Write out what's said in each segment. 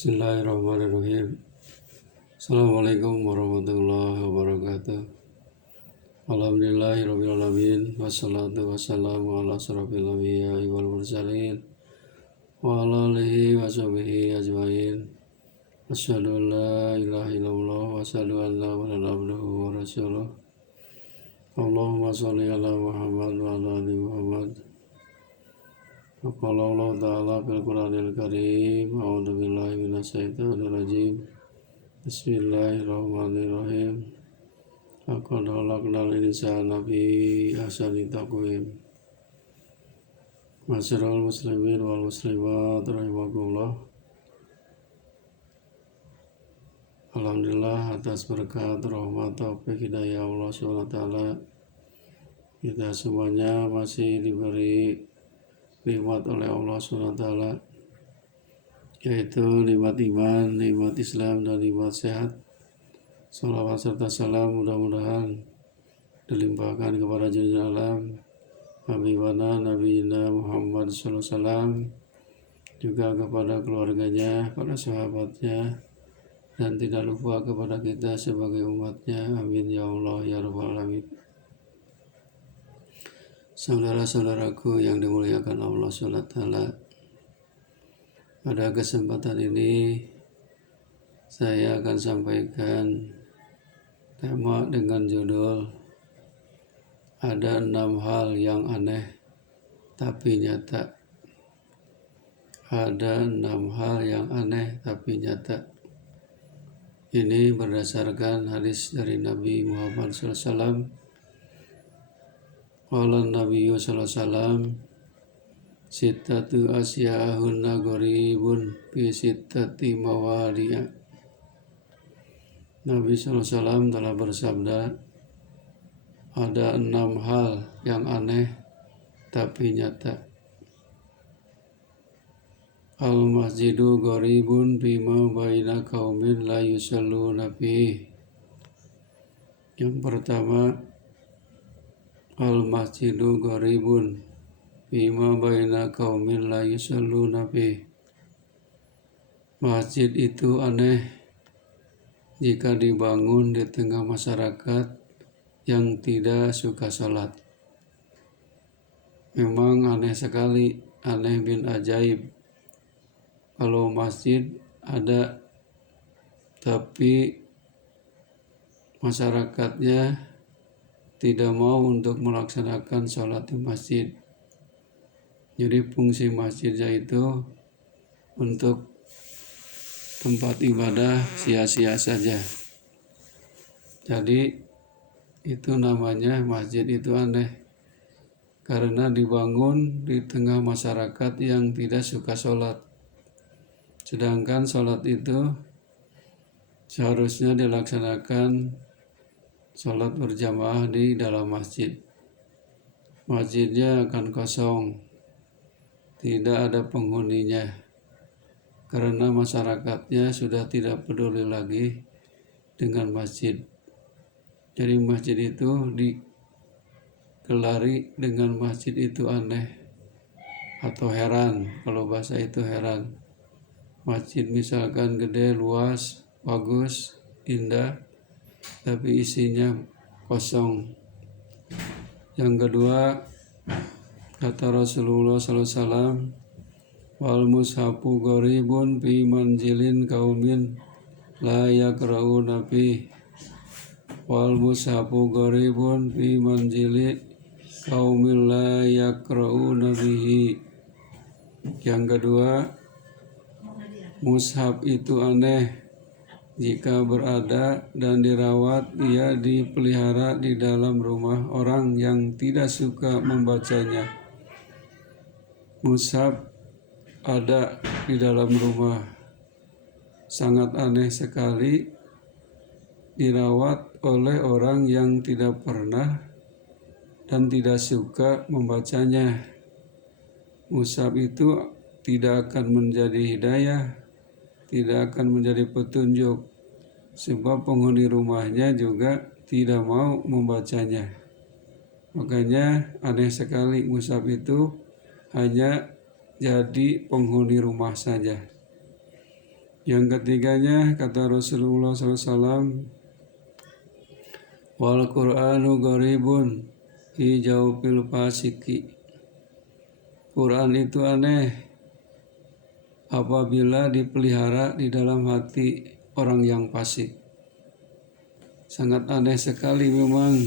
Bismillahirrahmanirrahim. Assalamualaikum warahmatullahi wabarakatuh. Alhamdulillahirrahmanirrahim. Wassalatu wassalamu ala asrafil anbiya'i wal mursalin wa ala alihi wa sahbihi ajmain. Asyhadu an la ilaha illallah wa asyhadu anna muhammadan abduhu wa rasuluh. Allahumma sholli ala Muhammad wa ala ali Muhammad. Qala Allah Ta'ala fil Qur'anil Karim. A'udzu billahi minasyaitonir rajim. Bismillahirrahmanirrahim. Laqad khalaqnal insana fi ahsani taqwim. Masyarul muslimin wal muslimat rahimakumullah. Alhamdulillah atas berkat rahmat taufik hidayah Allah SWT, kita semuanya masih diberi nikmat oleh Allah SWT, yaitu nikmat iman, nikmat Islam, dan nikmat sehat. Salawat serta salam mudah-mudahan dilimpahkan kepada junjungan alam Habibana Nabiyina Muhammad SAW, juga kepada keluarganya, para sahabatnya, dan tidak lupa kepada kita sebagai umatnya. Amin ya Allah ya Rabbal Alamin. Saudara-saudaraku yang dimuliakan Allah SWT, pada kesempatan ini saya akan sampaikan tema dengan judul Ada 6 hal yang aneh tapi nyata. Ada 6 hal yang aneh tapi nyata. Ini berdasarkan hadis dari Nabi Muhammad SAW. Qala Nabi sallallahu alaihi wasallam, sittatu asya'ahunna gharibun fi sittati mawadi'a. Nabi sallallahu alaihi wasallam telah bersabda, ada 6 hal yang aneh tapi nyata. Al-masjidu gharibun bima baina qaumin la yusalluna fihi. Yang pertama, al-masjidu gharibun bima baina qaumin la yusalluna fihi. Masjid itu aneh jika dibangun di tengah masyarakat yang tidak suka sholat. Memang aneh sekali, aneh bin ajaib. Kalau masjid ada tapi masyarakatnya tidak mau untuk melaksanakan sholat di masjid. Jadi fungsi masjidnya itu untuk tempat ibadah sia-sia saja. Jadi itu namanya masjid itu aneh, karena dibangun di tengah masyarakat yang tidak suka sholat. Sedangkan sholat itu seharusnya dilaksanakan sholat berjamaah di dalam masjid. Masjidnya akan kosong, tidak ada penghuninya, karena masyarakatnya sudah tidak peduli lagi dengan masjid. Jadi masjid itu digelari dengan masjid itu aneh atau heran, kalau bahasa itu heran. Masjid misalkan gede, luas, bagus, indah, tapi isinya kosong. Yang kedua, kata Rasulullah SAW, wal mushafu gharibun fi manzilin qaumin la yaqra'una fi. Wal mushafu gharibun fi manzilin qaumin la yaqra'una bihi. Yang kedua, mushaf itu aneh jika berada dan dirawat, ia dipelihara di dalam rumah orang yang tidak suka membacanya. Mushaf ada di dalam rumah, sangat aneh sekali, dirawat oleh orang yang tidak pernah dan tidak suka membacanya. Mushaf itu tidak akan menjadi hidayah, tidak akan menjadi petunjuk, sebab penghuni rumahnya juga tidak mau membacanya. Makanya aneh sekali, mushaf itu hanya jadi penghuni rumah saja. Yang ketiganya kata Rasulullah SAW, wal Qur'anu gharibun fi jawfil fasiki. Quran itu aneh apabila dipelihara di dalam hati orang yang fasik. Sangat aneh sekali memang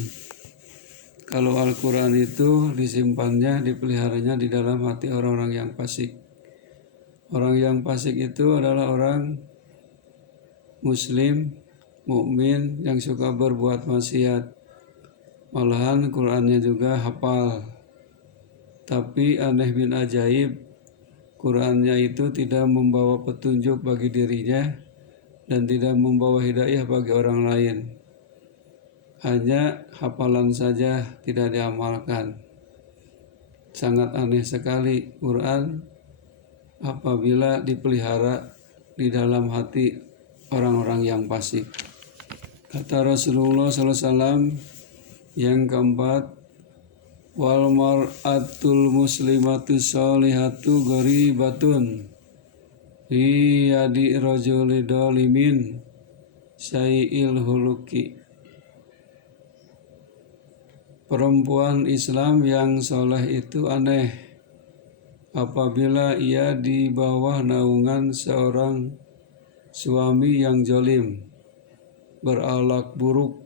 kalau Al-Quran itu disimpannya, dipeliharanya di dalam hati orang-orang yang fasik. Orang yang fasik itu adalah orang Muslim, mukmin yang suka berbuat maksiat. Malahan Qurannya juga hafal. Tapi aneh bin ajaib, Qurannya itu tidak membawa petunjuk bagi dirinya dan tidak membawa hidayah bagi orang lain. Hanya hafalan saja, tidak diamalkan. Sangat aneh sekali Quran apabila dipelihara di dalam hati orang-orang yang fasik. Kata Rasulullah SAW yang keempat, wal mar'atul muslimatu sholihatu gharibatun fi yadi rajuli dolimin syai'il huluki. Perempuan Islam yang soleh itu aneh apabila ia di bawah naungan seorang suami yang jolim, berakhlak buruk.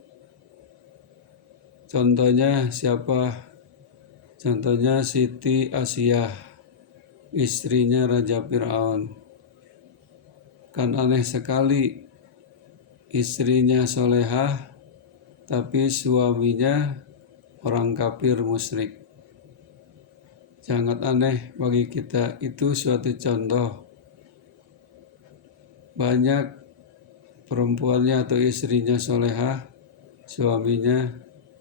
Contohnya siapa? Contohnya Siti Asiyah, istrinya Raja Fir'aun. Kan aneh sekali, istrinya solehah tapi suaminya orang kafir musyrik. Sangat aneh bagi kita, itu suatu contoh. Banyak perempuannya atau istrinya solehah, suaminya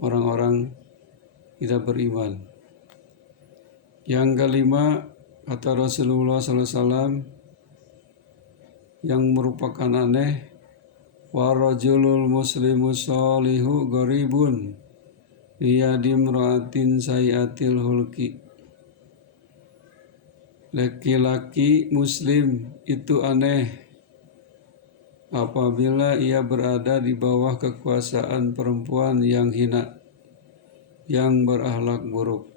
orang-orang tidak beriman. Yang kelima, kata Rasulullah SAW yang merupakan aneh, warajulul muslimu sholihu gharibun biyadim ra'atin sayatil hulki. Laki-laki muslim itu aneh apabila ia berada di bawah kekuasaan perempuan yang hina, yang berakhlak buruk.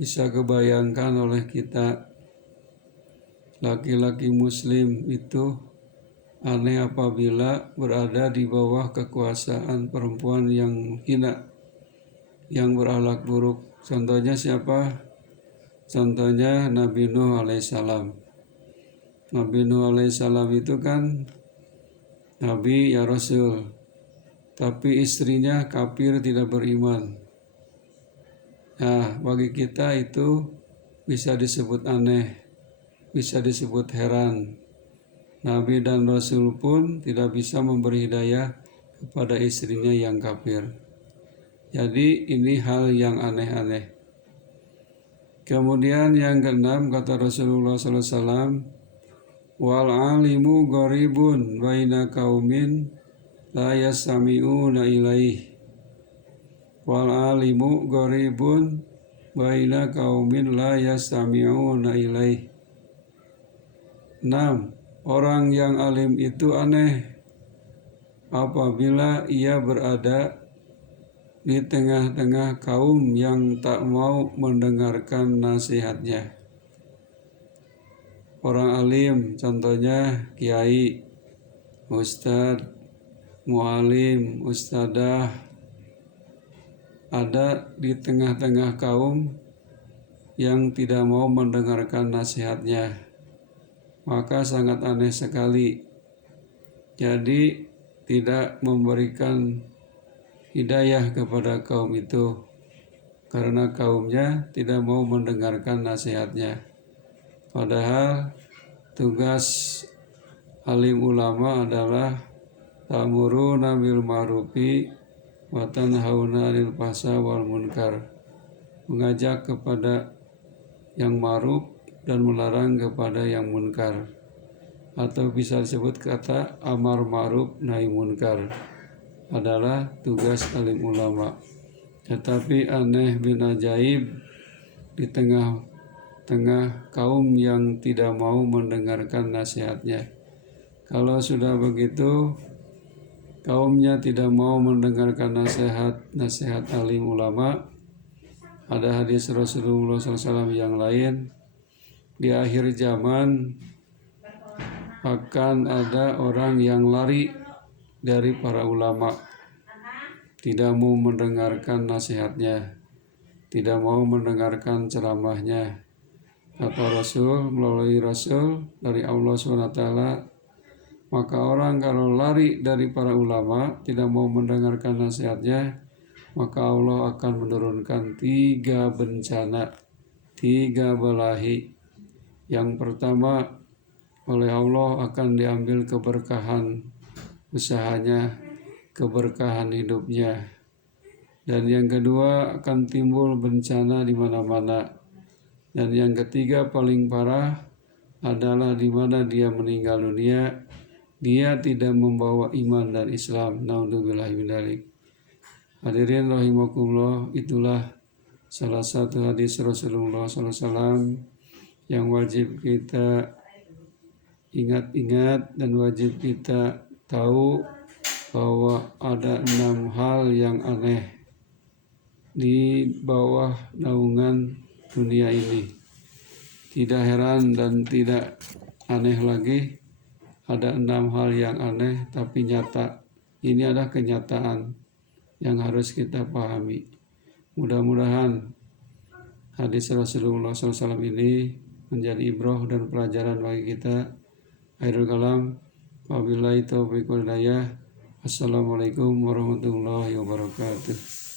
Bisa kebayangkan oleh kita, laki-laki muslim itu aneh apabila berada di bawah kekuasaan perempuan yang hina, yang berakhlak buruk. Contohnya siapa? Contohnya Nabi Nuh alaihissalam. Nabi Nuh alaihissalam itu kan Nabi ya Rasul, tapi istrinya kafir, tidak beriman. Nah, bagi kita itu bisa disebut aneh, bisa disebut heran. Nabi dan Rasul pun tidak bisa memberi hidayah kepada istrinya yang kafir. Jadi ini hal yang aneh-aneh. Kemudian yang keenam, kata Rasulullah SAW, wal alimu gharibun baina qaumin la yastami'una ilaih. Wal alimu gharibun baina qaumin la yastami'una ilaih. 6. Orang yang alim itu aneh apabila ia berada di tengah-tengah kaum yang tak mau mendengarkan nasihatnya. Orang alim contohnya kiai, ustadz, mualim, ustadzah, ada di tengah-tengah kaum yang tidak mau mendengarkan nasihatnya, maka sangat aneh sekali. Jadi tidak memberikan hidayah kepada kaum itu karena kaumnya tidak mau mendengarkan nasihatnya. Padahal tugas alim ulama adalah ta'muruna bil ma'rufi wa tanhauna 'anil fahsya'i wal munkar, mengajak kepada yang ma'ruf dan melarang kepada yang munkar, atau bisa disebut kata amar ma'ruf nahi munkar, adalah tugas alim ulama. Tetapi aneh bin ajaib, di tengah tengah-tengah kaum yang tidak mau mendengarkan nasihatnya. Kalau sudah begitu, kaumnya tidak mau mendengarkan nasihat alim ulama. Ada hadis Rasulullah SAW yang lain, di akhir zaman akan ada orang yang lari dari para ulama, tidak mau mendengarkan nasihatnya, tidak mau mendengarkan ceramahnya. Kata Rasul melalui Rasul dari Allah SWT, maka orang kalau lari dari para ulama, tidak mau mendengarkan nasihatnya, maka Allah akan menurunkan 3 bencana, 3 balahi. Yang pertama, oleh Allah akan diambil keberkahan usahanya, keberkahan hidupnya. Dan yang kedua, akan timbul bencana di mana-mana. Dan yang ketiga paling parah adalah di mana dia meninggal dunia, dia tidak membawa iman dan Islam. Naudzubillahi min dzalik. Hadirin rahimakumullah, itulah salah satu hadis Rasulullah SAW yang wajib kita ingat-ingat dan wajib kita tahu bahwa ada 6 hal yang aneh di bawah naungan dunia ini. Tidak heran dan tidak aneh lagi, ada 6 hal yang aneh tapi nyata. Ini adalah kenyataan yang harus kita pahami. Mudah-mudahan hadis Rasulullah SAW ini menjadi ibrah dan pelajaran bagi kita. Akhirul kalam, wabillahi taufiq wal hidayah. Assalamualaikum warahmatullahi wabarakatuh.